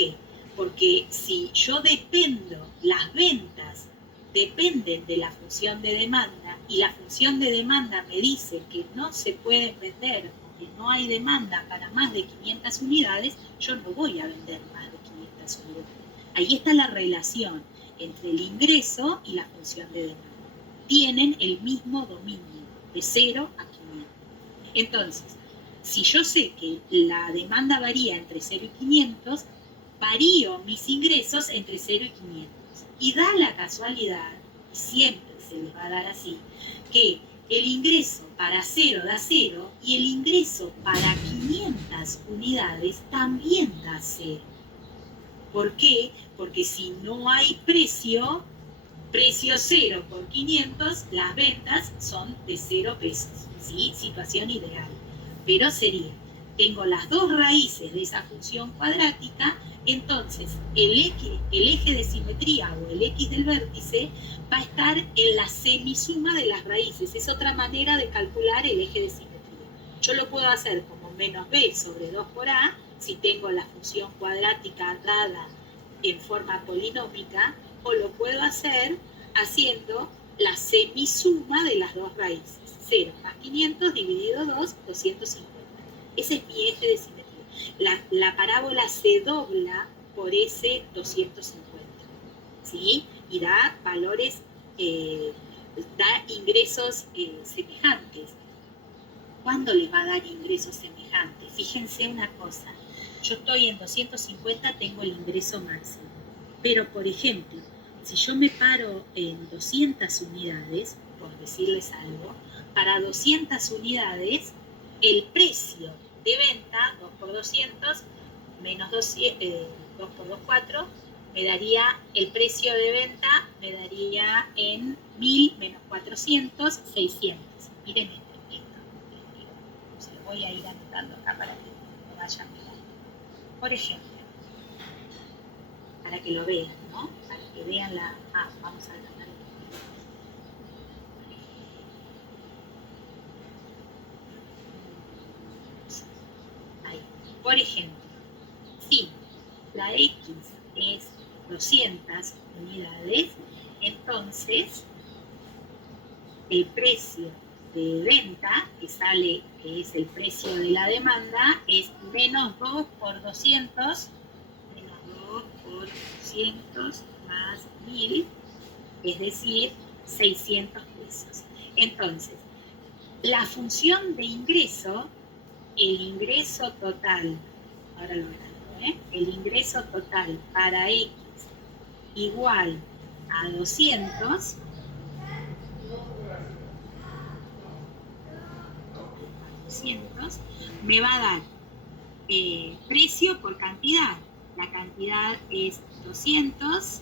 qué? Porque si yo las ventas dependen de la función de demanda y la función de demanda me dice que no se pueden vender, que no hay demanda para más de 500 unidades, yo no voy a vender más de 500 unidades. Ahí está la relación entre el ingreso y la función de demanda. Tienen el mismo dominio, de 0 a 500. Entonces, si yo sé que la demanda varía entre 0 y 500, varío mis ingresos entre 0 y 500. Y da la casualidad, siempre se les va a dar así, que el ingreso para 0 da 0 y el ingreso para 500 unidades también da 0. ¿Por qué? Porque si no hay precio 0 por 500, las ventas son de 0 pesos. ¿Sí? Situación ideal. Pero sería, tengo las dos raíces de esa función cuadrática, entonces el eje de simetría o el X del vértice va a estar en la semisuma de las raíces. Es otra manera de calcular el eje de simetría. Yo lo puedo hacer como menos b sobre 2 por a, si tengo la función cuadrática dada en forma polinómica, o lo puedo hacer haciendo la semisuma de las dos raíces. 0 más 500 dividido 2, 250. Ese es mi eje de simetría. La parábola se dobla por ese 250, ¿sí? Y da valores, da ingresos semejantes. ¿Cuándo les va a dar ingresos semejantes? Fíjense una cosa. Yo estoy en 250, tengo el ingreso máximo. Pero, por ejemplo, si yo me paro en 200 unidades, por decirles algo, para 200 unidades, el precio de venta, 2 por 200, menos 2 por 2, 4, me daría, el precio de venta me daría en 1000 menos 400, 600. Miren esto. Se lo voy a ir anotando acá para que lo vayan mirando. Por ejemplo, para que lo vean, ¿no? Para que vean la... vamos a agrandar el ahí. Por ejemplo, si la X es 200 unidades, entonces el precio de venta, que es el precio de la demanda, es menos 2 por 200, menos 2 por 200 más 1000, es decir, 600 pesos. Entonces, la función de ingreso, el ingreso total, ahora lo agrando, el ingreso total para X igual a 200, me va a dar precio por cantidad. La cantidad es 200,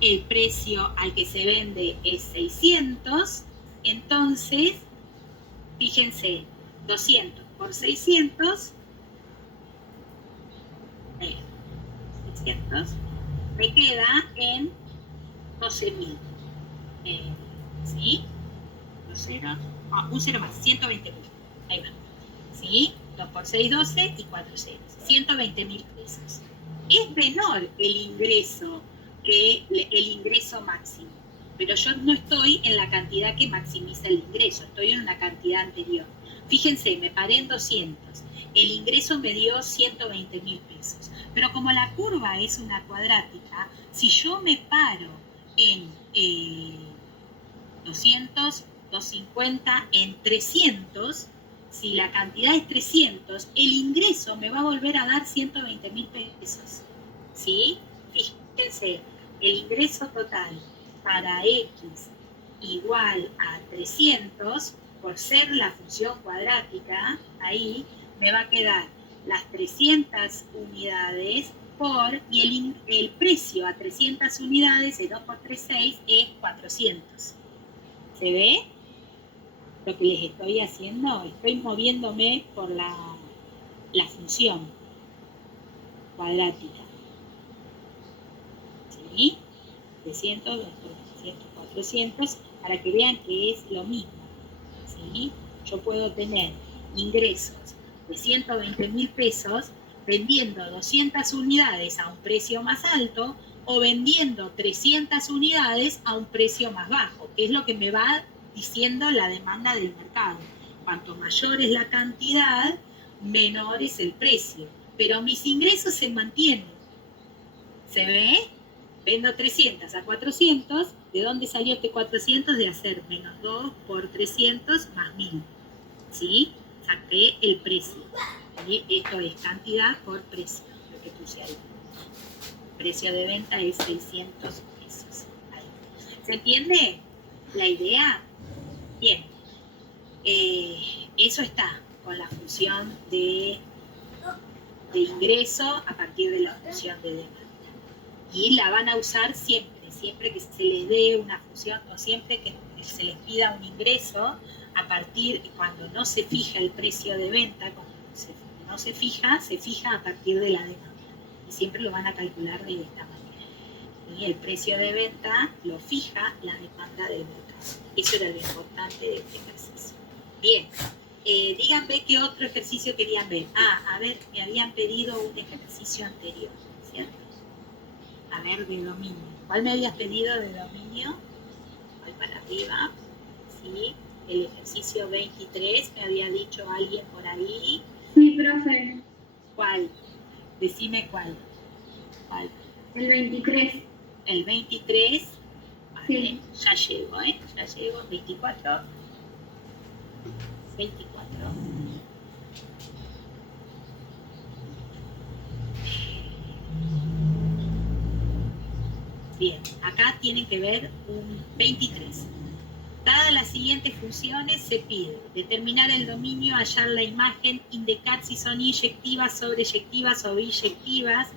el precio al que se vende es 600, entonces, fíjense, 200 por 600, 600 me queda en 12.000. ¿Sí? Un cero más, 120.000. Ahí va. ¿Sí? 2 por 6, 12 y 4 ceros. 120.000 pesos. Es menor el ingreso que el ingreso máximo, pero yo no estoy en la cantidad que maximiza el ingreso, estoy en una cantidad anterior. Fíjense, me paré en 200, el ingreso me dio 120.000 pesos, pero como la curva es una cuadrática, si yo me paro en 200, 250, en 300, si la cantidad es 300, el ingreso me va a volver a dar 120.000 pesos. ¿Sí? Fíjense, el ingreso total para X igual a 300, por ser la función cuadrática, ahí me va a quedar las 300 unidades por, y el precio a 300 unidades, de 2 por 3, 6, es 400. ¿Se ve lo que les estoy haciendo? Estoy moviéndome por la función cuadrática. ¿Sí? 300, 2 por 300, 400, para que vean que es lo mismo. ¿Sí? Yo puedo tener ingresos de 120.000 pesos, vendiendo 200 unidades a un precio más alto o vendiendo 300 unidades a un precio más bajo, que es lo que me va diciendo la demanda del mercado. Cuanto mayor es la cantidad, menor es el precio, pero mis ingresos se mantienen. ¿Se ve? Vendo 300 a 400, ¿de dónde salió este 400? De hacer menos 2 por 300 más 1000, ¿sí? Saqué el precio. ¿Sí? Esto es cantidad por precio, lo que puse ahí. Precio de venta es 600 pesos. Ahí. ¿Se entiende la idea? Bien. Eso está con la función de ingreso a partir de la función de demanda. Y la van a usar siempre que se les dé una función o siempre que se les pida un ingreso a partir, cuando no se fija el precio de venta, cuando no se fija a partir de la demanda. Y siempre lo van a calcular de esta manera. Y el precio de venta lo fija la demanda del mercado. Eso era lo importante de este ejercicio. Bien, díganme qué otro ejercicio querían ver. A ver, me habían pedido un ejercicio anterior, ¿cierto? A ver, de dominio. ¿Cuál me habías pedido de dominio? Voy para arriba. Sí, el ejercicio 23, me había dicho alguien por ahí. Sí, profe. ¿Cuál? Decime cuál. ¿Cuál? El 23. El 23. Vale, sí. Ya llego, ¿eh? Ya llego. 24. 24. Bien, acá tienen que ver un 23. Dadas las siguientes funciones, se pide determinar el dominio, hallar la imagen, indicar si son inyectivas, sobreyectivas o biyectivas,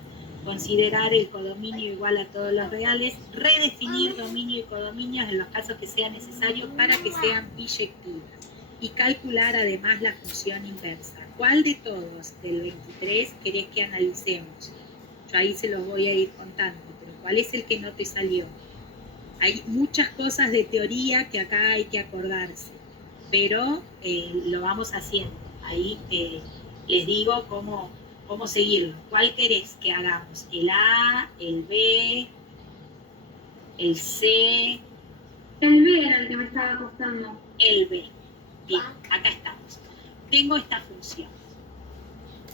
considerar el codominio igual a todos los reales, redefinir dominio y codominios en los casos que sea necesario para que sean biyectivas y calcular además la función inversa. ¿Cuál de todos del 23 querés que analicemos? Yo ahí se los voy a ir contando, pero ¿cuál es el que no te salió? Hay muchas cosas de teoría que acá hay que acordarse, pero lo vamos haciendo. Ahí les digo cómo seguirlo. ¿Cuál querés que hagamos? ¿El A, el B, el C? El B era el que me estaba costando. El B. Bien, acá estamos. Tengo esta función.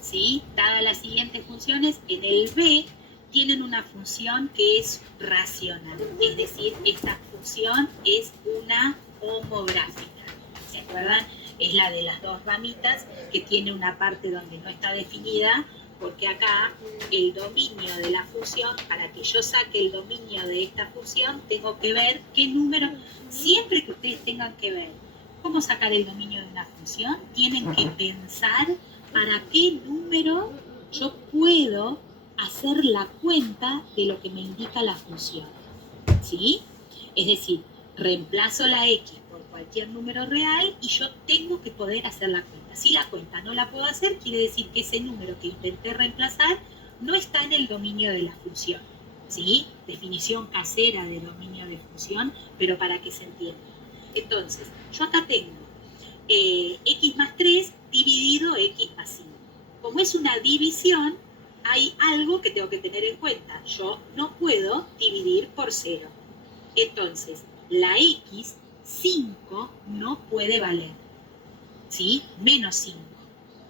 ¿Sí? Dadas las siguientes funciones, en el B tienen una función que es racional, es decir, esta función es una homográfica. ¿Se acuerdan? Es la de las dos ramitas que tiene una parte donde no está definida, porque acá el dominio de la función, para que yo saque el dominio de esta función, tengo que ver qué número, siempre que ustedes tengan que ver cómo sacar el dominio de una función, tienen que pensar para qué número yo puedo hacer la cuenta de lo que me indica la función, ¿sí? Es decir, reemplazo la x por cualquier número real y yo tengo que poder hacer la cuenta. Si la cuenta no la puedo hacer, quiere decir que ese número que intenté reemplazar no está en el dominio de la función, ¿sí? Definición casera de dominio de función, pero para que se entienda. Entonces, yo acá tengo x más 3 dividido x más 5. Como es una división, hay algo que tengo que tener en cuenta. Yo no puedo dividir por 0. Entonces, la x, 5, no puede valer. ¿Sí? Menos 5.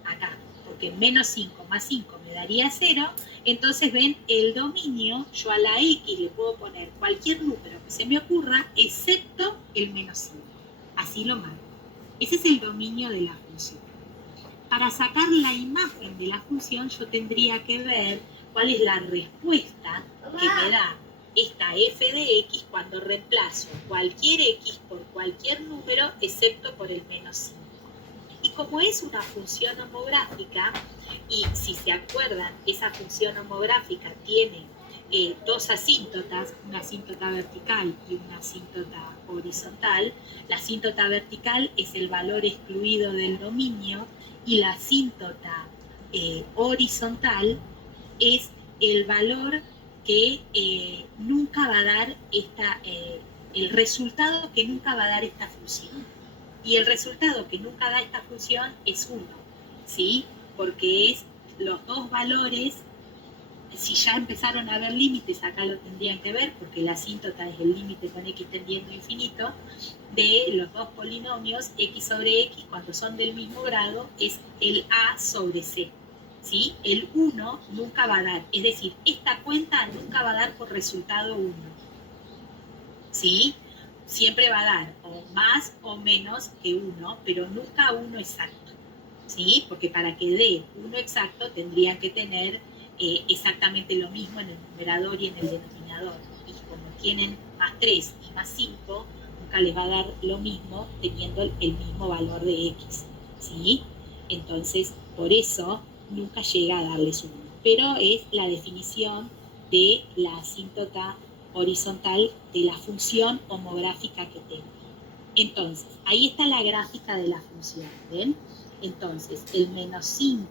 Acá. Porque menos 5 más 5 me daría 0. Entonces, ven, el dominio, yo a la x le puedo poner cualquier número que se me ocurra, excepto el menos 5. Así lo marco. Ese es el dominio de la función. Para sacar la imagen de la función, yo tendría que ver cuál es la respuesta que me da esta f de x cuando reemplazo cualquier x por cualquier número, excepto por el menos 5. Y como es una función homográfica, y si se acuerdan, esa función homográfica tiene dos asíntotas, una asíntota vertical y una asíntota horizontal. La asíntota vertical es el valor excluido del dominio y la asíntota horizontal es el valor que nunca va a dar el resultado que nunca va a dar esta función. Y el resultado que nunca da esta función es 1, ¿sí? Porque es los dos valores, si ya empezaron a haber límites, acá lo tendrían que ver, porque la asíntota es el límite con x tendiendo a infinito, de los dos polinomios, x sobre x, cuando son del mismo grado, es el a sobre c. ¿Sí? El 1 nunca va a dar, es decir, esta cuenta nunca va a dar por resultado 1. ¿Sí? Siempre va a dar o más o menos que 1, pero nunca 1 exacto. ¿Sí? Porque para que dé 1 exacto tendrían que tener exactamente lo mismo en el numerador y en el denominador. Y como tienen más 3 y más 5, nunca les va a dar lo mismo teniendo el mismo valor de x. ¿Sí? Entonces, por eso nunca llega a darles 1. Pero es la definición de la asíntota horizontal de la función homográfica que tengo. Entonces, ahí está la gráfica de la función, ¿ven? Entonces, el menos 5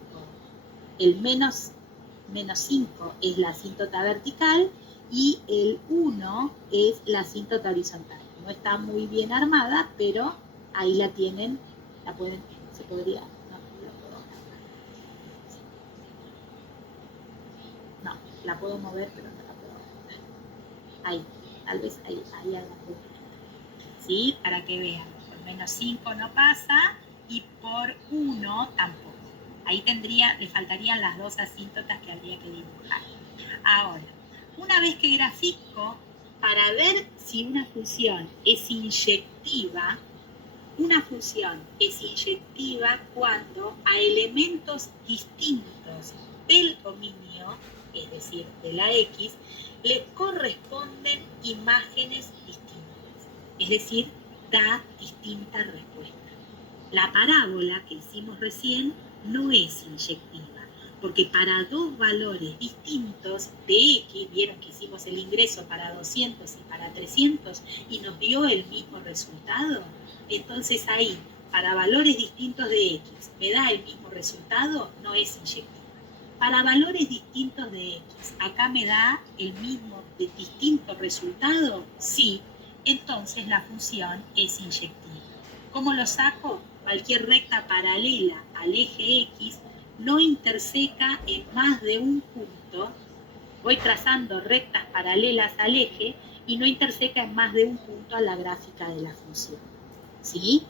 es la asíntota vertical y el 1 es la asíntota horizontal. No está muy bien armada, pero ahí la tienen, la pueden, se podría, no, la puedo mover, pero no la puedo mover. Ahí, tal vez ahí la puedo. ¿Sí? Para que vean, por menos 5 no pasa y por 1 tampoco. Ahí le faltarían las dos asíntotas que habría que dibujar. Ahora, una vez que grafico, para ver si una función es inyectiva, una función es inyectiva cuando a elementos distintos del dominio, es decir, de la X, le corresponden imágenes distintas. Es decir, da distinta respuesta. La parábola que hicimos recién no es inyectiva, porque para dos valores distintos de X, vieron que hicimos el ingreso para 200 y para 300 y nos dio el mismo resultado. Entonces ahí, para valores distintos de X, me da el mismo resultado, no es inyectiva. Para valores distintos de X, acá me da el mismo, distinto resultado, sí, entonces la función es inyectiva. ¿Cómo lo saco? Cualquier recta paralela al eje X no interseca en más de un punto. Voy trazando rectas paralelas al eje y no interseca en más de un punto a la gráfica de la función. ¿Sí?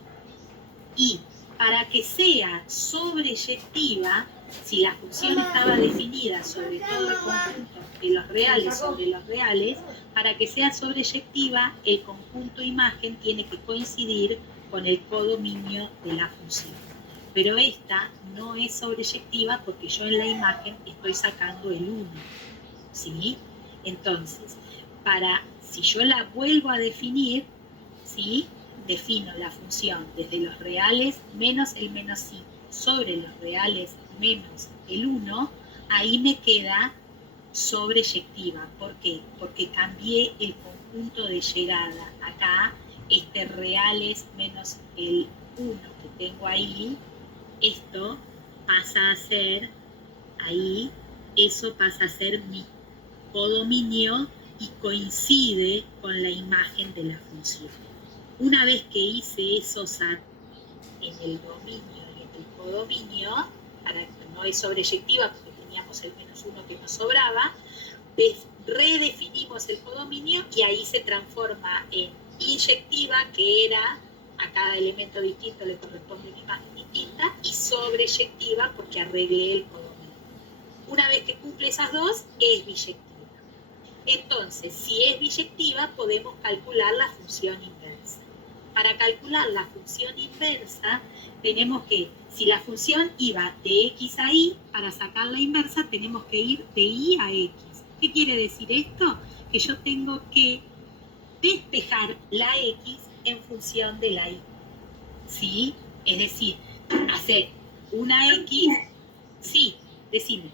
Y para que sea sobreyectiva, si la función estaba definida sobre todo el conjunto de los reales sobre los reales, para que sea sobreyectiva, el conjunto imagen tiene que coincidir con el codominio de la función. Pero esta no es sobreyectiva porque yo en la imagen estoy sacando el 1. ¿Sí? Entonces, si yo la vuelvo a definir, ¿sí? Defino la función desde los reales menos el menos 5 sobre los reales menos el 1, ahí me queda sobreyectiva. ¿Por qué? Porque cambié el conjunto de llegada. Acá, reales menos el 1 que tengo ahí, esto pasa a ser, ahí, eso pasa a ser mi codominio y coincide con la imagen de la función. Una vez que hice eso en el dominio y en el codominio, para que no es sobreyectiva porque teníamos el menos 1 que nos sobraba, redefinimos el codominio y ahí se transforma en inyectiva, que era a cada elemento distinto le corresponde una imagen distinta, y sobreyectiva porque arreglé el codominio. Una vez que cumple esas dos, es biyectiva. Entonces, si es biyectiva, podemos calcular la función inversa. Para calcular la función inversa, tenemos que, si la función iba de x a y, para sacar la inversa tenemos que ir de y a x. ¿Qué quiere decir esto? Que yo tengo que despejar la x en función de la y. ¿Sí? Es decir, hacer una x... Sí, decime.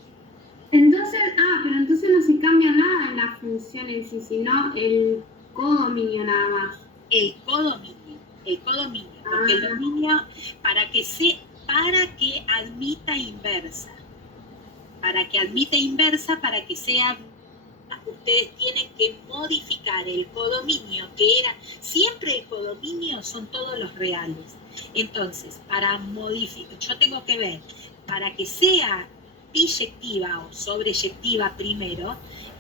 Entonces, pero entonces no se cambia nada en la función en sí, sino el codominio nada más. El codominio, porque el dominio, para que admita inversa, para que sea, ustedes tienen que modificar el codominio, que era, siempre el codominio son todos los reales. Entonces, para modificar, yo tengo que ver, para que sea biyectiva o sobreyectiva primero,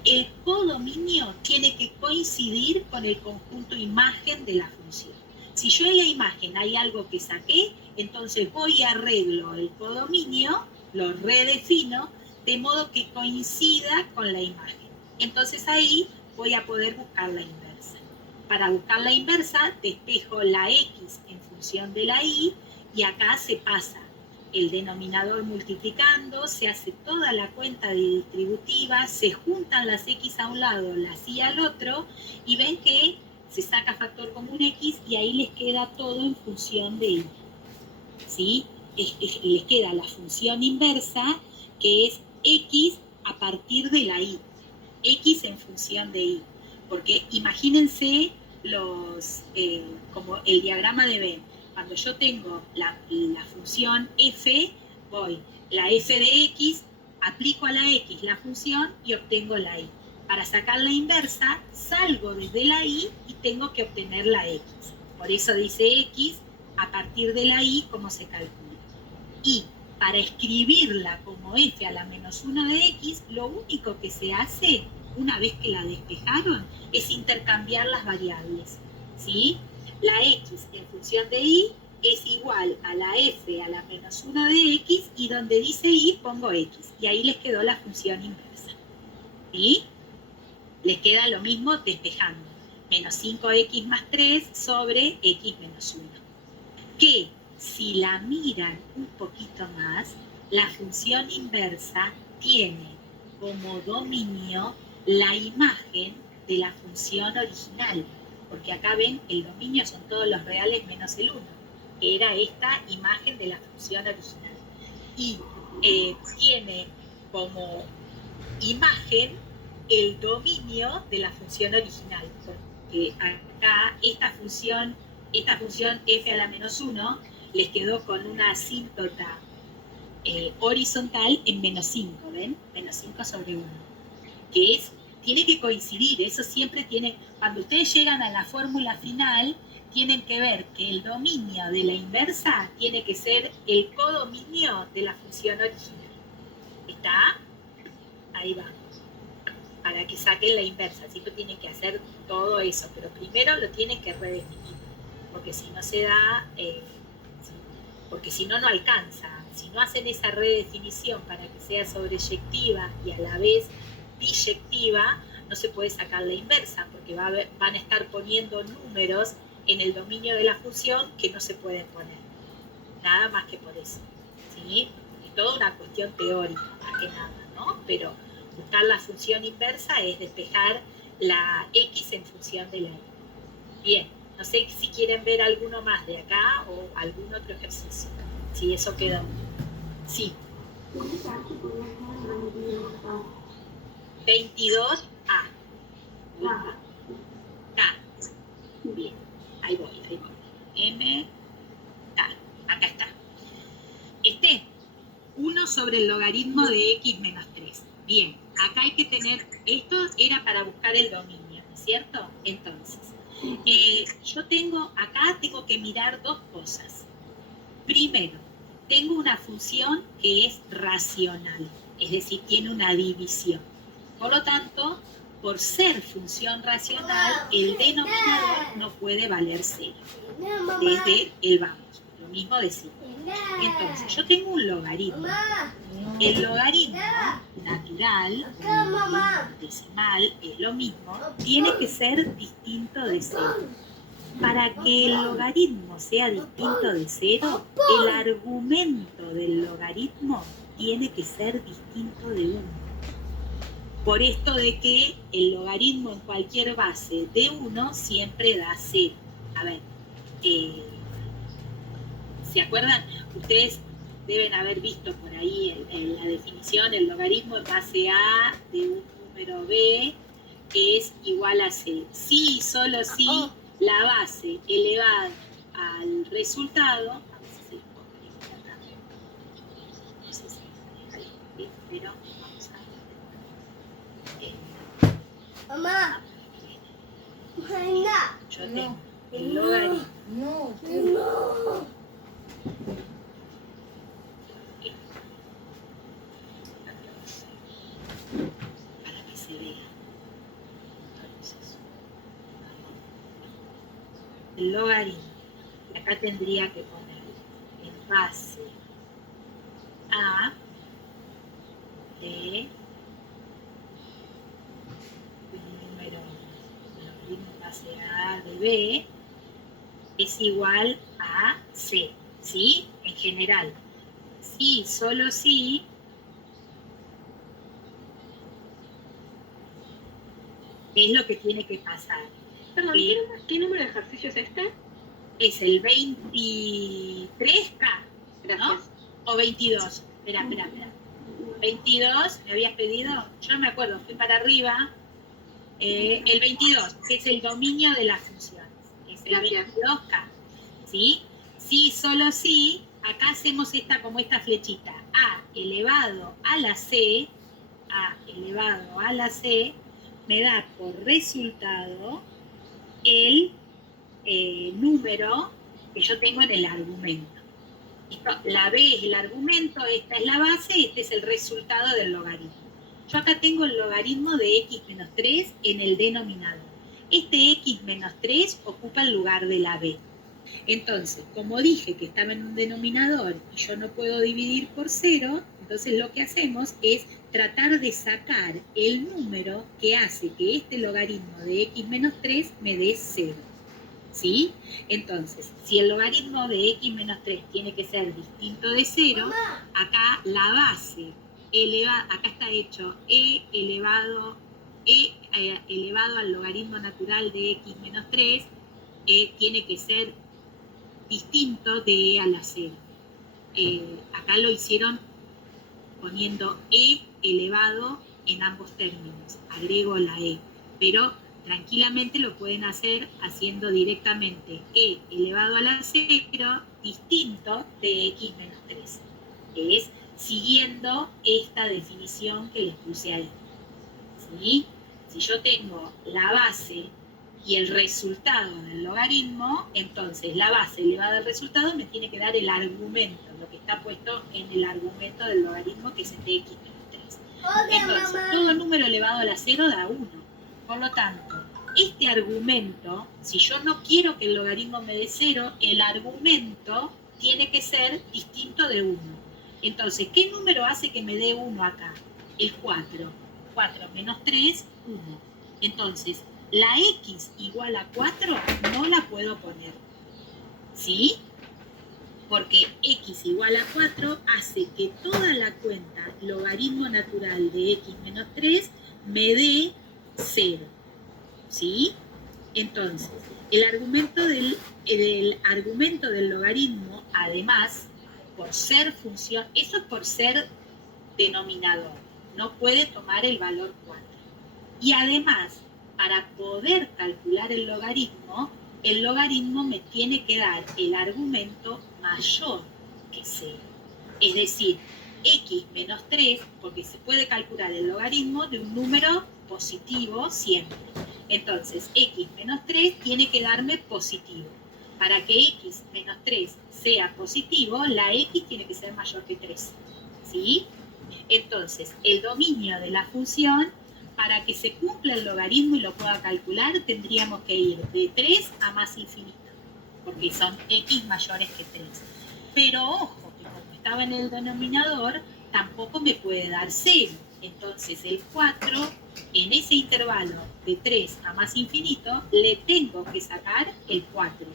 el codominio tiene que coincidir con el conjunto imagen de la función. Si yo en la imagen hay algo que saqué, entonces voy y arreglo el codominio, lo redefino, de modo que coincida con la imagen. Entonces ahí voy a poder buscar la inversa. Para buscar la inversa, despejo la x en función de la y, y acá se pasa el denominador multiplicando, se hace toda la cuenta distributiva, se juntan las x a un lado, las y al otro, y ven que se saca factor común x y ahí les queda todo en función de y. ¿Sí? Les queda la función inversa, que es x a partir de la y. X en función de y. Porque imagínense como el diagrama de Venn. Cuando yo tengo la función f, voy la f de x, aplico a la x la función y obtengo la y. Para sacar la inversa, salgo desde la y y tengo que obtener la x. Por eso dice x a partir de la y, ¿cómo se calcula? Y para escribirla como f a la menos 1 de x, lo único que se hace, una vez que la despejaron, es intercambiar las variables, ¿sí? La x en función de y es igual a la f a la menos 1 de x, y donde dice y pongo x, y ahí les quedó la función inversa, ¿sí? Les queda lo mismo despejando, menos 5x más 3 sobre x menos 1, que si la miran un poquito más, la función inversa tiene como dominio la imagen de la función original, porque acá ven, el dominio son todos los reales menos el 1, que era esta imagen de la función original. Y tiene como imagen el dominio de la función original, porque acá esta función f a la menos 1 les quedó con una asíntota horizontal en menos 5, ¿ven? Menos 5 sobre 1, que tiene que coincidir, eso siempre tiene, cuando ustedes llegan a la fórmula final, tienen que ver que el dominio de la inversa tiene que ser el codominio de la función original. ¿Está? Ahí va. Para que saquen la inversa, siempre tienen que hacer todo eso, pero primero lo tienen que redefinir, porque si no se da, porque si no, no alcanza. Si no hacen esa redefinición para que sea sobreyectiva y a la vez biyectiva, no se puede sacar la inversa, porque van a estar poniendo números en el dominio de la función que no se pueden poner. Nada más que por eso, ¿sí? Es toda una cuestión teórica, más que nada, ¿no? Pero buscar la función inversa es despejar la x en función de la y. Bien, no sé si quieren ver alguno más de acá o algún otro ejercicio. Si eso quedó. Sí. 22A. K. Bien, ahí voy. M, K. Acá está. 1 sobre el logaritmo de x menos 3. Bien, acá hay que tener, esto era para buscar el dominio, ¿no es cierto? Entonces, yo tengo que mirar dos cosas. Primero, tengo una función que es racional, es decir, tiene una división. Por lo tanto, por ser función racional, el denominador no puede valer 0 desde el vamos. Lo mismo decimos. Entonces, yo tengo un logaritmo. El logaritmo natural, decimal, es lo mismo, tiene que ser distinto de 0. Para que el logaritmo sea distinto de 0, el argumento del logaritmo tiene que ser distinto de 1. Por esto de que el logaritmo en cualquier base de 1 siempre da 0. A ver, ¿se acuerdan? Ustedes deben haber visto por ahí en la definición el logaritmo en base a de un número b que es igual a c. Si y solo si la base elevada al resultado, a ver si se pone acá, no sé si se maneja bien, pero vamos a ver. Mamá, yo tengo el logaritmo. el logaritmo. Y acá tendría que poner en base a de número logaritmo en base a de b es igual a c, ¿sí? En general. Sí, solo sí. Es lo que tiene que pasar. Perdón, ¿qué número de ejercicio es este? Es el 23K, ¿no? Gracias. O 22. Espera. 22, me habías pedido, yo no me acuerdo, fui para arriba. El 22, que es el dominio de las funciones. Es el 22K. ¿Sí? Sí, solo sí. Acá hacemos como esta flechita. A elevado a la C. A elevado a la C me da por resultado el número que yo tengo en el argumento. La B es el argumento, esta es la base, este es el resultado del logaritmo. Yo acá tengo el logaritmo de x menos 3 en el denominador. Este x menos 3 ocupa el lugar de la B. Entonces, como dije que estaba en un denominador y yo no puedo dividir por 0, entonces lo que hacemos es tratar de sacar el número que hace que este logaritmo de x menos 3 me dé 0. ¿Sí? Entonces, si el logaritmo de x menos 3 tiene que ser distinto de 0, acá la base acá está hecho e elevado al logaritmo natural de x menos 3, tiene que ser distinto de e a la 0. Acá lo hicieron poniendo e elevado en ambos términos, agrego la e, pero tranquilamente lo pueden hacer haciendo directamente e elevado a la 0 distinto de x menos 3, que es siguiendo esta definición que les puse ahí. ¿Sí? Si yo tengo la base y el resultado del logaritmo, entonces la base elevada al resultado me tiene que dar el argumento, lo que está puesto en el argumento del logaritmo, que es el de x menos 3. Entonces, todo número elevado a la 0 da 1. Por lo tanto, este argumento, si yo no quiero que el logaritmo me dé 0, el argumento tiene que ser distinto de 1. Entonces, ¿qué número hace que me dé 1 acá? El 4. 4 menos 3, 1. Entonces, la x igual a 4 no la puedo poner. ¿Sí? Porque x igual a 4 hace que toda la cuenta logaritmo natural de x menos 3 me dé 0. ¿Sí? Entonces, el argumento del logaritmo, además, por ser función, eso es por ser denominador, no puede tomar el valor 4. Y además, para poder calcular el logaritmo me tiene que dar el argumento mayor que 0. Es decir, x menos 3, porque se puede calcular el logaritmo de un número positivo siempre. Entonces, x menos 3 tiene que darme positivo. Para que x menos 3 sea positivo, la x tiene que ser mayor que 3. ¿Sí? Entonces, el dominio de la función, para que se cumpla el logaritmo y lo pueda calcular, tendríamos que ir de 3 a más infinito, porque son x mayores que 3. Pero ojo, que como estaba en el denominador, tampoco me puede dar 0. Entonces, el 4, en ese intervalo de 3 a más infinito, le tengo que sacar el 4.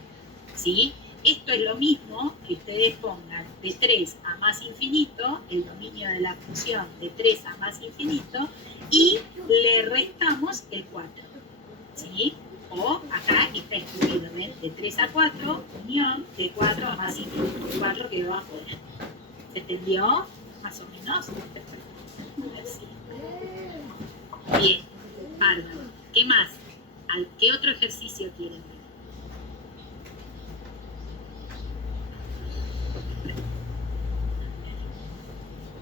¿Sí? Esto es lo mismo que ustedes pongan de 3 a más infinito, el dominio de la función de 3 a más infinito, y le restamos el 4. ¿Sí? O acá está escrito, ¿ven? De 3 a 4, unión de 4 a más infinito. 4 quedó afuera. ¿Se entendió? Más o menos. Así. Bien, bárbaro. ¿Qué más? ¿Qué otro ejercicio quieren ver?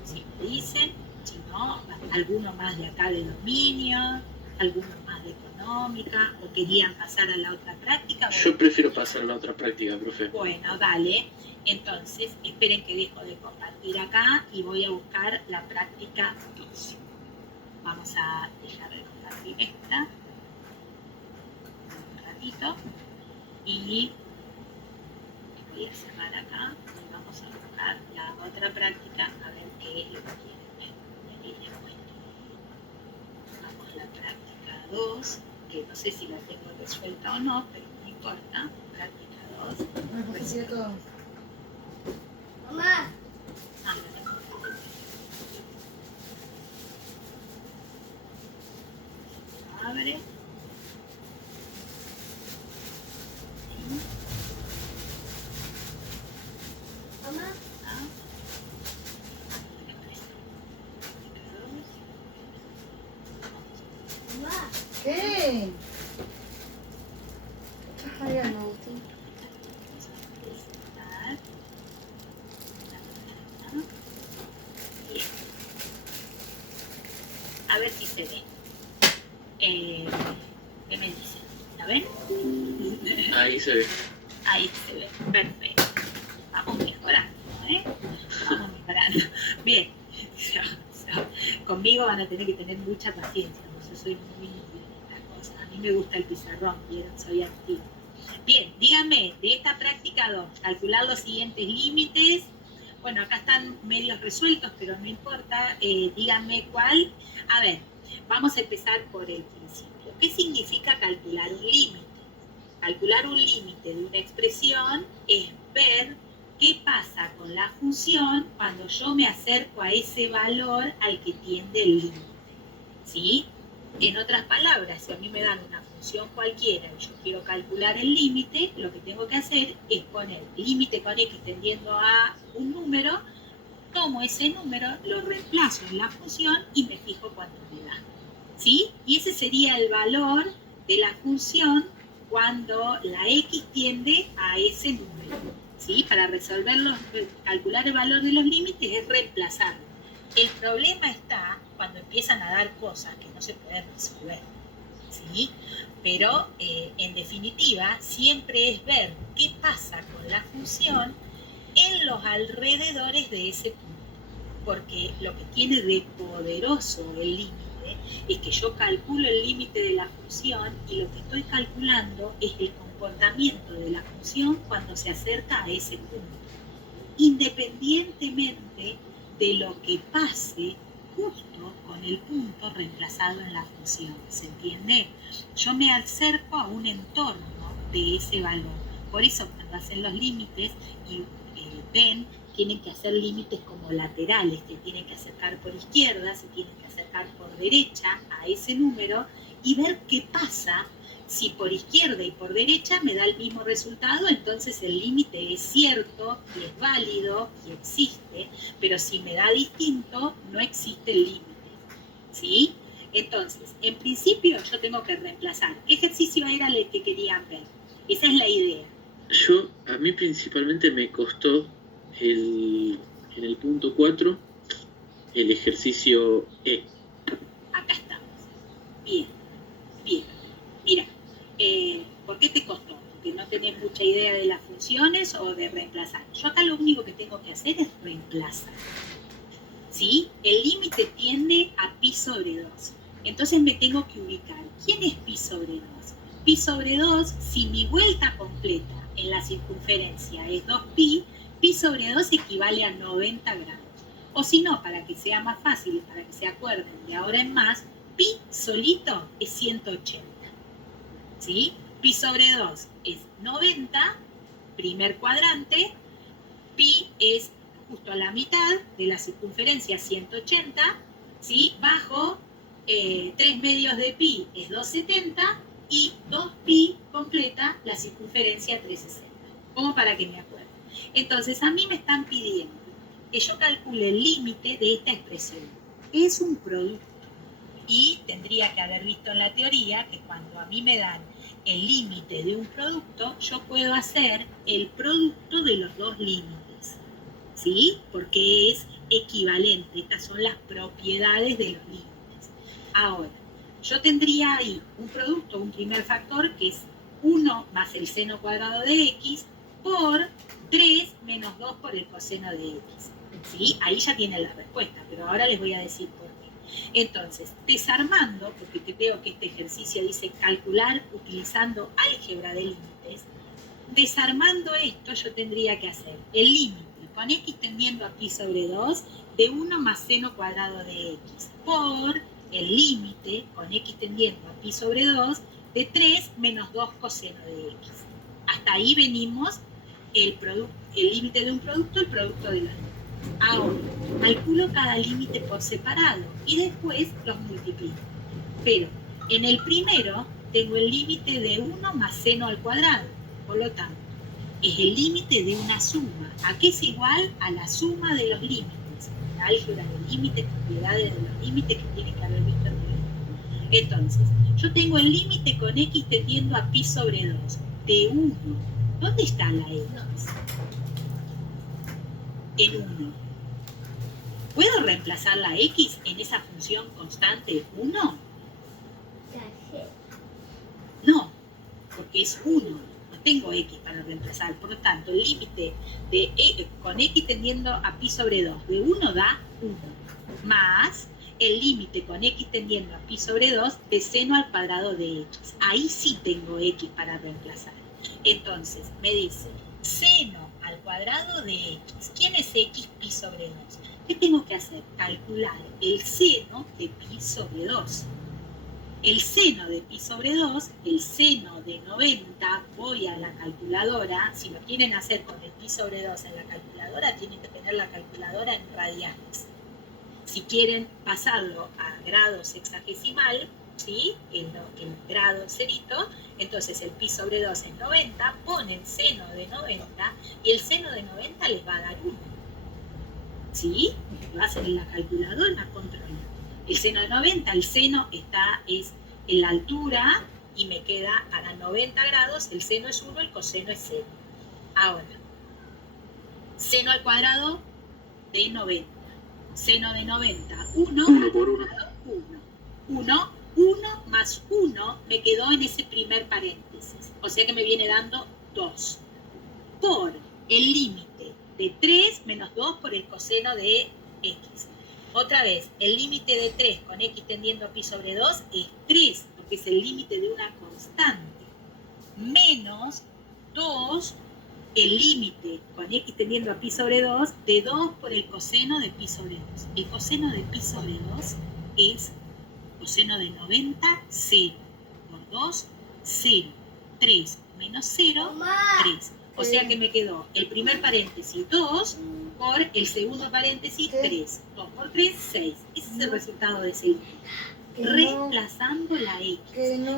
Si me dicen, si no, alguno más de acá de dominio, alguno más de económica, o querían pasar a la otra práctica. Yo prefiero pasar a la otra práctica, profe. Bueno, dale. Entonces, esperen que dejo de compartir acá y voy a buscar la práctica 2. Vamos a dejar de compartir esta un ratito. Y voy a cerrar acá y vamos a buscar la otra práctica a ver qué es lo que quieren ver. Y ahí les muestro. Vamos a la práctica 2, que no sé si la tengo resuelta o no, pero no importa. Práctica 2. Resuelta. Mamá. Ah, la tengo. Abre. Mamá. Ah. Mamá. ¿Qué? ¿Estás fallando, Agustín? A ver si se ve. ¿Qué me dicen? ¿La ven? Ahí se ve. Ahí se ve. Perfecto. Vamos mejorando, ¿eh? Vamos mejorando. Bien. Conmigo van a tener que tener mucha paciencia, porque yo soy muy estas cosas. A mí me gusta el pizarrón, ¿vieron? Soy activa. Bien, díganme, de esta práctica 2, calcular los siguientes límites. Bueno, acá están medios resueltos, pero no importa. Díganme cuál. A ver, vamos a empezar por el principio. ¿Qué significa calcular un límite? Calcular un límite de una expresión es ver qué pasa con la función cuando yo me acerco a ese valor al que tiende el límite. ¿Sí? En otras palabras, si a mí me dan una función cualquiera y yo quiero calcular el límite, lo que tengo que hacer es poner límite con x tendiendo a un número, tomo ese número, lo reemplazo en la función y me fijo cuánto me da. ¿Sí? Y ese sería el valor de la función cuando la x tiende a ese número. ¿Sí? Para calcular el valor de los límites es reemplazarlo. El problema está cuando empiezan a dar cosas que no se pueden resolver, ¿sí? Pero en definitiva siempre es ver qué pasa con la función en los alrededores de ese punto, porque lo que tiene de poderoso el límite es que yo calculo el límite de la función y lo que estoy calculando es el comportamiento de la función cuando se acerca a ese punto, independientemente de lo que pase justo con el punto reemplazado en la función. ¿Se entiende? Yo me acerco a un entorno de ese valor. Por eso cuando hacen los límites y ven, tienen que hacer límites como laterales, que tienen que acercar por izquierda, se tienen que acercar por derecha a ese número y ver qué pasa. Si por izquierda y por derecha me da el mismo resultado, entonces el límite es cierto y es válido y existe, pero si me da distinto, no existe el límite. ¿Sí? Entonces, en principio yo tengo que reemplazar. ¿Qué ejercicio era el que querían ver? Esa es la idea. A mí principalmente me costó en el punto 4 el ejercicio E. Acá estamos. Bien, bien. Mira, ¿por qué te costó? ¿Porque no tenés mucha idea de las funciones o de reemplazar? Yo acá lo único que tengo que hacer es reemplazar. ¿Sí? El límite tiende a pi sobre 2. Entonces me tengo que ubicar. ¿Quién es pi sobre 2? Pi sobre 2, si mi vuelta completa en la circunferencia es 2pi, pi sobre 2 equivale a 90 grados. O si no, para que sea más fácil y para que se acuerden de ahora en más, pi solito es 180. ¿Sí? Pi sobre 2 es 90, primer cuadrante, pi es justo a la mitad de la circunferencia 180, ¿sí? Bajo 3 medios de pi es 270 y 2pi completa la circunferencia 360, como para que me acuerden. Entonces a mí me están pidiendo que yo calcule el límite de esta expresión. Es un producto y tendría que haber visto en la teoría que cuando a mí me dan el límite de un producto, yo puedo hacer el producto de los dos límites, ¿sí? Porque es equivalente. Estas son las propiedades de los límites. Ahora, yo tendría ahí un producto, un primer factor, que es 1 más el seno cuadrado de x por 3 menos 2 por el coseno de x. ¿Sí? Ahí ya tienen la respuesta, pero ahora les voy a decir por qué. Entonces, desarmando, porque creo que este ejercicio dice calcular utilizando álgebra de límites, Desarmando esto, yo tendría que hacer el límite con x tendiendo a pi sobre 2 de 1 más seno cuadrado de x por el límite con x tendiendo a pi sobre 2 de 3 menos 2 coseno de x. Hasta ahí venimos el límite de un producto, el producto de los límites. Ahora, calculo cada límite por separado y después los multiplico. Pero en el primero tengo el límite de 1 más seno al cuadrado. Por lo tanto, es el límite de una suma. ¿A qué es igual? A la suma de los límites. La álgebra de límites, propiedades de los límites que tienen que haber visto en el. Entonces, yo tengo el límite con x tendiendo a pi sobre 2 de 1. ¿Dónde está la x? En 1. ¿Puedo reemplazar la x en esa función constante 1? No, porque es 1. No tengo x para reemplazar. Por lo tanto, el límite con x tendiendo a pi sobre 2 de 1 da 1. Más el límite con x tendiendo a pi sobre 2 de seno al cuadrado de x. Ahí sí tengo x para reemplazar. Entonces, me dice seno al cuadrado de x. ¿Quién es x? Pi sobre 2. ¿Qué tengo que hacer? Calcular el seno de pi sobre 2. El seno de pi sobre 2, el seno de 90, voy a la calculadora. Si lo quieren hacer con el pi sobre 2 en la calculadora, tienen que tener la calculadora en radianes. Si quieren pasarlo a grado sexagesimal, ¿sí? El grado cerito, entonces el pi sobre 2 es 90, ponen seno de 90 y el seno de 90 les va a dar 1. ¿Sí? Lo hacen en la calculadora, controlan. El seno de 90, el seno es en la altura y me queda para 90 grados, el seno es 1, el coseno es 0. Ahora, seno al cuadrado de 90. Seno de 90, 1 por 1. 1 más 1 me quedó en ese primer paréntesis. O sea que me viene dando 2. Por el límite de 3 menos 2 por el coseno de x. Otra vez, el límite de 3 con x tendiendo a pi sobre 2 es 3, porque es el límite de una constante. Menos 2, el límite con x tendiendo a pi sobre 2 de 2 por el coseno de pi sobre 2. El coseno de pi sobre 2 es coseno de 90, 0. Por 2, 0. 3 menos 0, 3. O sea que me quedó el primer paréntesis 2 por el segundo paréntesis 3. 2 por 3, 6. Ese es el resultado de ese límite. Reemplazando la x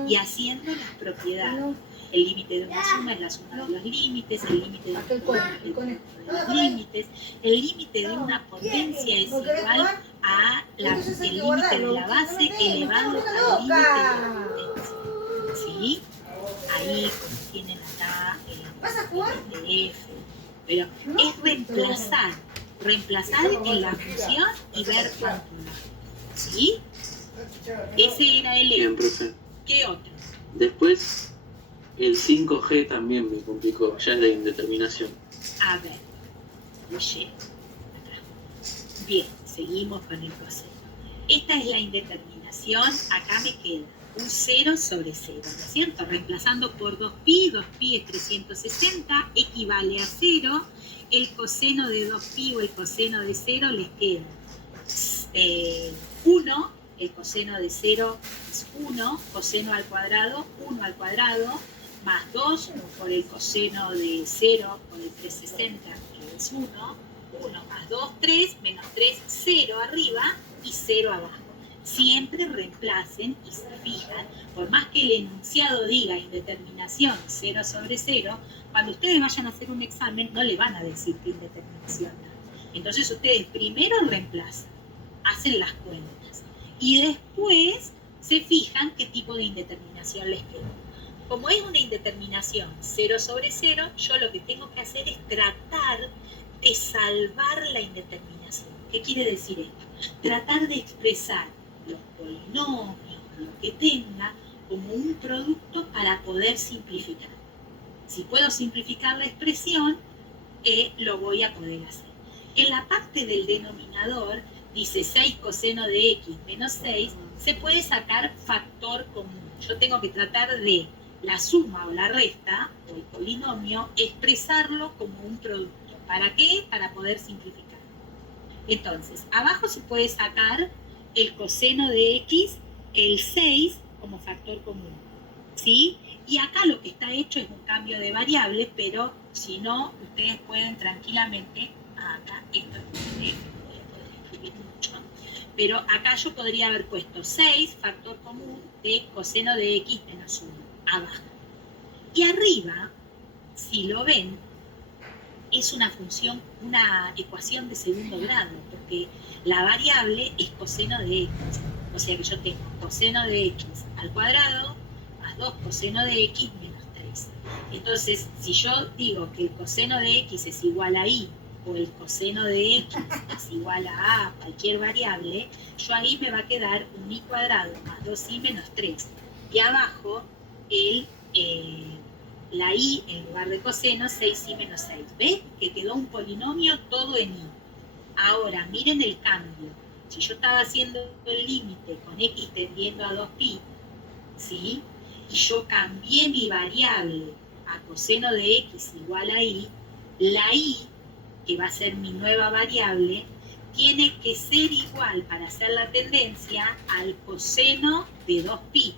y haciendo las propiedades. El límite de una suma es la suma de los límites, el límite de los límites, el límite de una potencia es igual a el límite de la base elevado al límite de la potencia. ¿Sí? Ahí tienen acá el PDF. Pero es reemplazar en la función y ver cuánto da. ¿Sí? Ese era el Bien, E. profe. ¿Qué otro? Después, el 5G también me complicó, ya es de indeterminación. A ver, oye, acá. Bien, seguimos con el coseno. Esta es la indeterminación, acá me queda un 0 sobre 0, ¿no es cierto? Reemplazando por 2pi, 2pi es 360, equivale a 0, el coseno de 2pi o el coseno de 0 les queda 1, el coseno de 0 es 1, coseno al cuadrado, 1 al cuadrado, más 2 por el coseno de 0 por el 360, que es 1, 1 más 2, 3, menos 3, 0 arriba y 0 abajo. Siempre reemplacen y se fijan, por más que el enunciado diga indeterminación 0 sobre 0, cuando ustedes vayan a hacer un examen no le van a decir que indeterminación no. Entonces ustedes primero reemplazan, hacen las cuentas y después se fijan qué tipo de indeterminación les queda. Como es una indeterminación 0 sobre 0, yo lo que tengo que hacer es tratar de salvar la indeterminación. ¿Qué quiere decir esto? Tratar de expresar los polinomios, lo que tenga, como un producto para poder simplificar. Si puedo simplificar la expresión, lo voy a poder hacer. En la parte del denominador, dice 6 coseno de x menos 6, se puede sacar factor común. Yo tengo que tratar de la suma o la resta, o el polinomio, expresarlo como un producto. ¿Para qué? Para poder simplificar. Entonces, abajo se puede sacar el coseno de x, el 6, como factor común, ¿sí? Y acá lo que está hecho es un cambio de variable, pero si no, ustedes pueden tranquilamente, acá, esto es un PDF, no voy a poder escribir mucho, pero acá yo podría haber puesto 6, factor común de coseno de x menos 1, abajo. Y arriba, si lo ven, es una función, una ecuación de segundo grado, porque la variable es coseno de x. O sea que yo tengo coseno de x al cuadrado más 2 coseno de x menos 3. Entonces, si yo digo que el coseno de x es igual a y, o el coseno de x es igual a cualquier variable, yo ahí me va a quedar un y cuadrado más 2y menos 3. Y abajo, la y en lugar de coseno, 6y menos 6. ¿Ves? Que quedó un polinomio todo en y. Ahora, miren el cambio. Si yo estaba haciendo el límite con x tendiendo a 2pi, ¿sí? Y yo cambié mi variable a coseno de x igual a y, la y, que va a ser mi nueva variable, tiene que ser igual para hacer la tendencia al coseno de 2pi,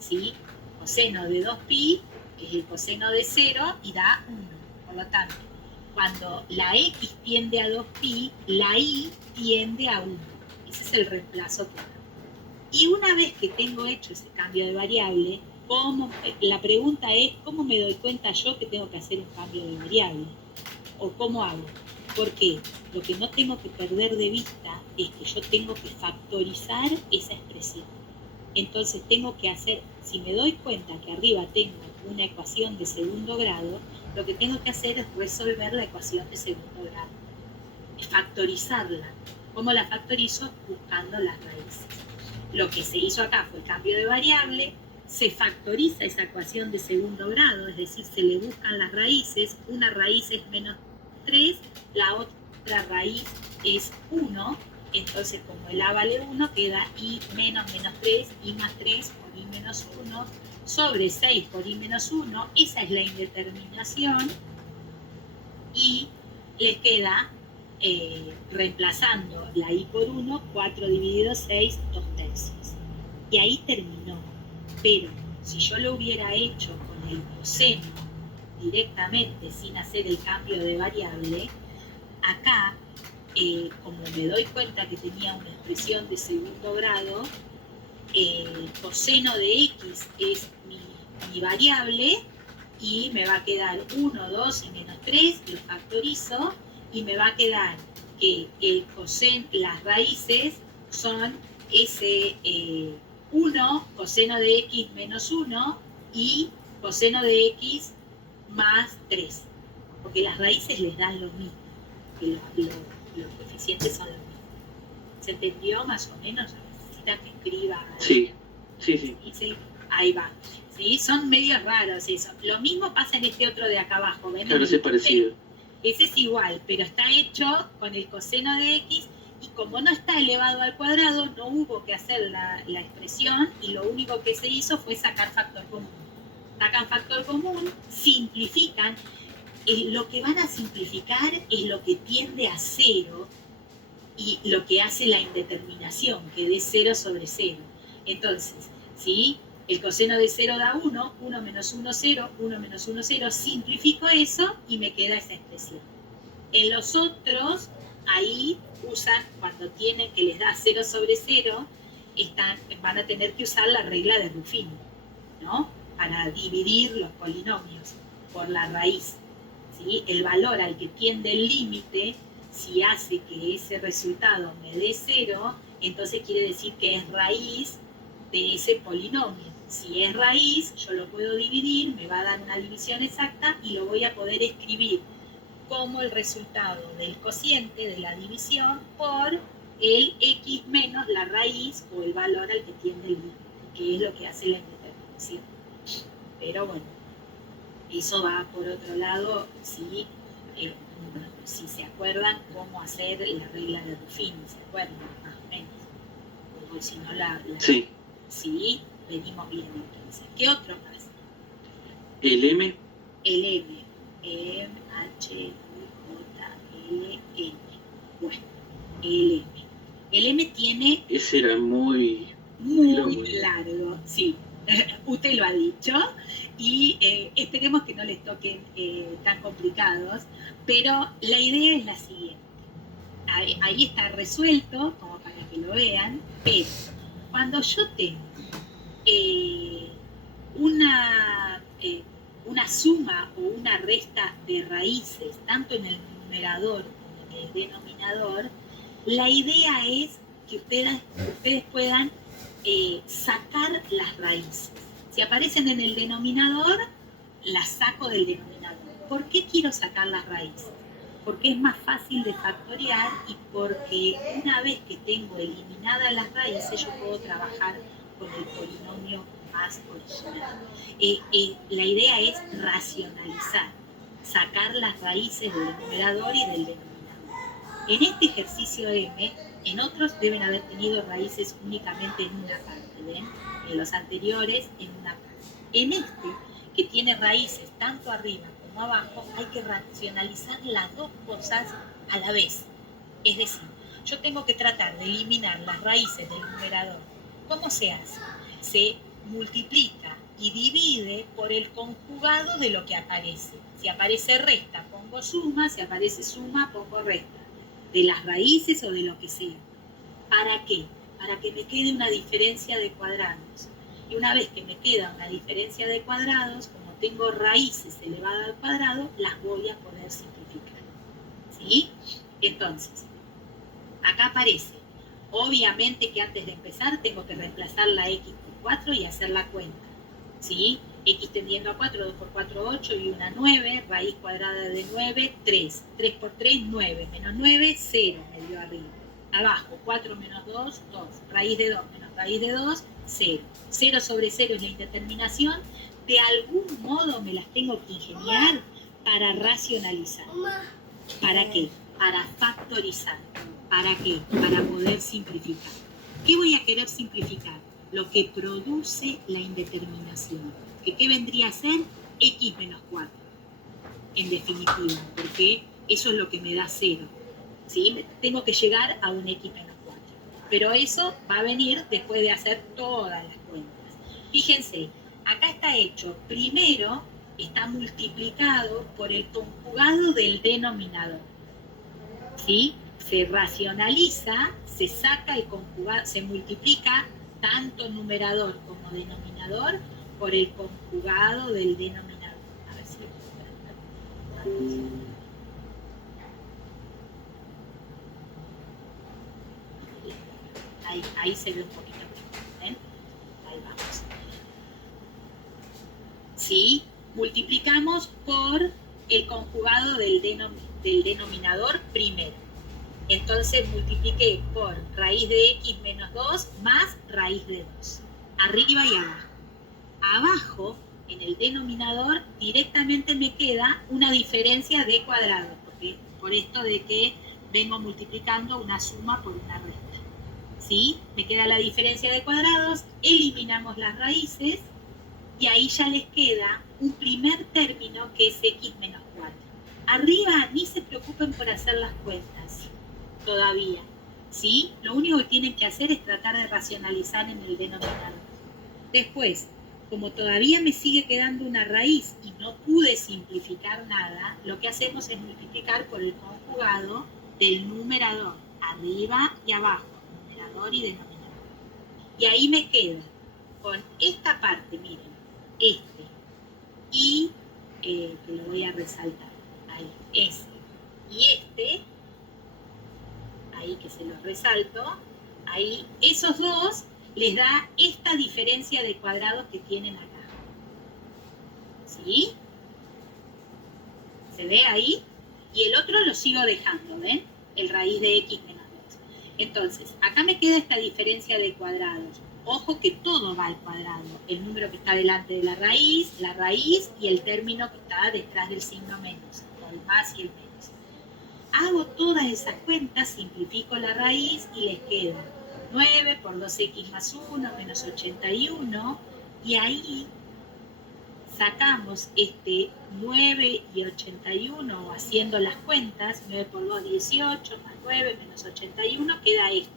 ¿sí? Coseno de 2pi es el coseno de 0 y da 1. Por lo tanto, cuando la x tiende a 2pi, la y tiende a 1. Ese es el reemplazo que hago. Y una vez que tengo hecho ese cambio de variable, la pregunta es, ¿cómo me doy cuenta yo que tengo que hacer un cambio de variable? ¿O cómo hago? Porque lo que no tengo que perder de vista es que yo tengo que factorizar esa expresión. Entonces tengo que hacer, si me doy cuenta que arriba tengo una ecuación de segundo grado, lo que tengo que hacer es resolver la ecuación de segundo grado. Es factorizarla. ¿Cómo la factorizo? Buscando las raíces. Lo que se hizo acá fue el cambio de variable, se factoriza esa ecuación de segundo grado, es decir, se le buscan las raíces, una raíz es menos 3, la otra raíz es 1, entonces como el a vale 1, queda y menos 3, y más 3 por y menos 1, sobre 6 por y menos 1, esa es la indeterminación, y les queda, reemplazando la y por 1, 4 dividido 6, 2/3. Y ahí terminó. Pero si yo lo hubiera hecho con el coseno directamente, sin hacer el cambio de variable, acá, como me doy cuenta que tenía una expresión de segundo grado, el coseno de x es mi variable, y me va a quedar 1, 2 y menos 3, lo factorizo, y me va a quedar que las raíces son ese 1 coseno de x menos 1 y coseno de x más 3, porque las raíces les dan lo mismo, que los coeficientes son los mismos. ¿Se entendió más o menos? Necesita que escriba. Sí. ¿Sí? Ahí va. ¿Sí? Son medio raros eso. Lo mismo pasa en este otro de acá abajo. ¿Ven? Claro, es parecido. Ese es igual, pero está hecho con el coseno de x, y como no está elevado al cuadrado, no hubo que hacer la expresión, y lo único que se hizo fue sacar factor común. Sacan factor común, simplifican. Lo que van a simplificar es lo que tiende a 0 y lo que hace la indeterminación, que dé 0 sobre 0. Entonces, ¿sí? El coseno de 0 da 1, 1 menos 1, 0, 1 menos 1, 0, simplifico eso y me queda esa expresión. En los otros, ahí usan, cuando tienen que les da 0 sobre 0, van a tener que usar la regla de Ruffini, ¿no? Para dividir los polinomios por la raíz, ¿sí? El valor al que tiende el límite, si hace que ese resultado me dé 0, entonces quiere decir que es raíz de ese polinomio. Si es raíz, yo lo puedo dividir, me va a dar una división exacta y lo voy a poder escribir como el resultado del cociente de la división por el x menos la raíz o el valor al que tiende el límite, que es lo que hace la indeterminación. Pero bueno, eso va por otro lado, si se acuerdan cómo hacer la regla de Ruffini, ¿se acuerdan? Más o menos. Porque si no Sí. Sí, venimos bien entonces. ¿Qué otro más? El M, El M. M, H, I, J, L, M. Bueno, el M. El M tiene ese era muy muy loco. largo, sí. Usted lo ha dicho. Y esperemos que no les toquen tan complicados. Pero la idea es la siguiente. Ahí está resuelto, como para que lo vean. Pero cuando yo tengo una suma o una resta de raíces, tanto en el numerador como en el denominador, la idea es que ustedes puedan sacar las raíces. Si aparecen en el denominador, las saco del denominador. ¿Por qué quiero sacar las raíces? Porque es más fácil de factoriar y porque una vez que tengo eliminadas las raíces, yo puedo trabajar con el polinomio más original. La idea es racionalizar, sacar las raíces del numerador y del denominador. En este ejercicio M, en otros deben haber tenido raíces únicamente en una parte, ¿ven? En los anteriores en una parte. En este, que tiene raíces tanto arriba como abajo, hay que racionalizar las dos cosas a la vez. Es decir, yo tengo que tratar de eliminar las raíces del numerador. ¿Cómo se hace? Se multiplica y divide por el conjugado de lo que aparece. Si aparece resta, pongo suma; si aparece suma, pongo resta. De las raíces o de lo que sea. ¿Para qué? Para que me quede una diferencia de cuadrados. Y una vez que me queda una diferencia de cuadrados, como tengo raíces elevadas al cuadrado, las voy a poder simplificar. ¿Sí? Entonces, acá aparece. Obviamente que antes de empezar tengo que reemplazar la x por 4 y hacer la cuenta. ¿Sí? X tendiendo a 4, 2 por 4, 8 y una 9, raíz cuadrada de 9, 3. 3 por 3, 9. Menos 9, 0 me dio arriba. Abajo, 4 menos 2, 2. Raíz de 2 menos raíz de 2, 0. 0 sobre 0 es la indeterminación. De algún modo me las tengo que ingeniar para racionalizar. ¿Para qué? Para factorizar. ¿Para qué? Para poder simplificar. ¿Qué voy a querer simplificar? Lo que produce la indeterminación. ¿Qué vendría a ser? X menos 4. En definitiva, porque eso es lo que me da 0. ¿Sí? Tengo que llegar a un X menos 4. Pero eso va a venir después de hacer todas las cuentas. Fíjense, acá está hecho. Primero está multiplicado por el conjugado del denominador. ¿Sí? Se racionaliza, se saca el conjugado, se multiplica tanto numerador como denominador por el conjugado del denominador. A ver si lo puedo ver. Ahí se ve un poquito mejor. ¿Ven? Ahí vamos. ¿Sí? Multiplicamos por el conjugado del denominador primero. Entonces multipliqué por raíz de x menos 2 más raíz de 2. Arriba y abajo. Abajo, en el denominador, directamente me queda una diferencia de cuadrados, porque por esto de que vengo multiplicando una suma por una resta. ¿Sí? Me queda la diferencia de cuadrados, eliminamos las raíces y ahí ya les queda un primer término que es x menos 4. Arriba ni se preocupen por hacer las cuentas todavía. ¿Sí? Lo único que tienen que hacer es tratar de racionalizar en el denominador. Después, como todavía me sigue quedando una raíz y no pude simplificar nada, lo que hacemos es multiplicar por el conjugado del numerador, arriba y abajo, numerador y denominador. Y ahí me quedo con esta parte, miren, este, y que lo voy a resaltar, ahí, ese, y este, ahí que se los resalto, ahí, esos dos les da esta diferencia de cuadrados que tienen acá. ¿Sí? ¿Se ve ahí? Y el otro lo sigo dejando, ¿ven? El raíz de x menos 2. Entonces, acá me queda esta diferencia de cuadrados. Ojo que todo va al cuadrado. El número que está delante de la raíz y el término que está detrás del signo menos, o el más y el menos. Hago todas esas cuentas, simplifico la raíz y les queda 9 por 2x más 1 menos 81, y ahí sacamos este 9 y 81, haciendo las cuentas, 9 por 2, 18, más 9, menos 81, queda esto.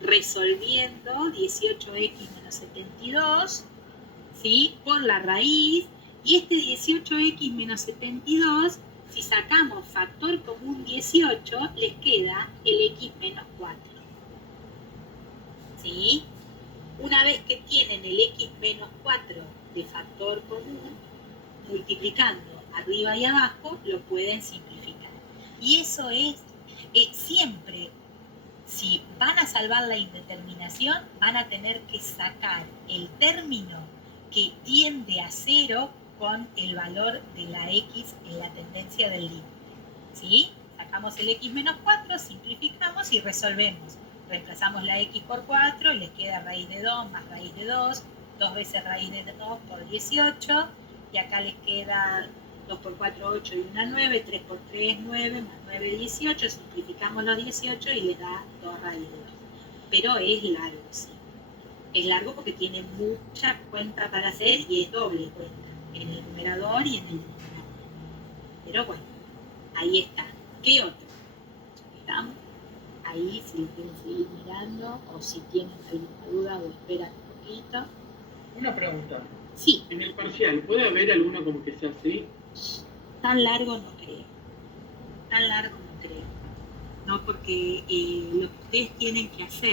Resolviendo 18x menos 72, ¿sí? Por la raíz, y este 18x menos 72, si sacamos factor común 18, les queda el x menos 4. ¿Sí? Una vez que tienen el x menos 4 de factor común, multiplicando arriba y abajo, lo pueden simplificar. Y eso es siempre, si van a salvar la indeterminación, van a tener que sacar el término que tiende a 0 con el valor de la x en la tendencia del límite. ¿Sí? Sacamos el x menos 4, simplificamos y resolvemos. Reemplazamos la x por 4 y les queda raíz de 2 más raíz de 2, 2 veces raíz de 2 por 18, y acá les queda 2 por 4, 8 y 1, 9, 3 por 3, 9, más 9, 18, simplificamos los 18 y les da 2 raíz de 2. Pero es largo, sí. Es largo porque tiene mucha cuenta para hacer y es doble cuenta, en el numerador y en el denominador. Pero bueno, ahí está. ¿Qué otro? ¿Estamos? Ahí, si lo quieren seguir mirando, o si tienen alguna duda, o esperan un poquito. Una pregunta. Sí. En el parcial, ¿puede haber alguno como que sea así? Tan largo no creo. Tan largo no creo. No, porque lo que ustedes tienen que hacer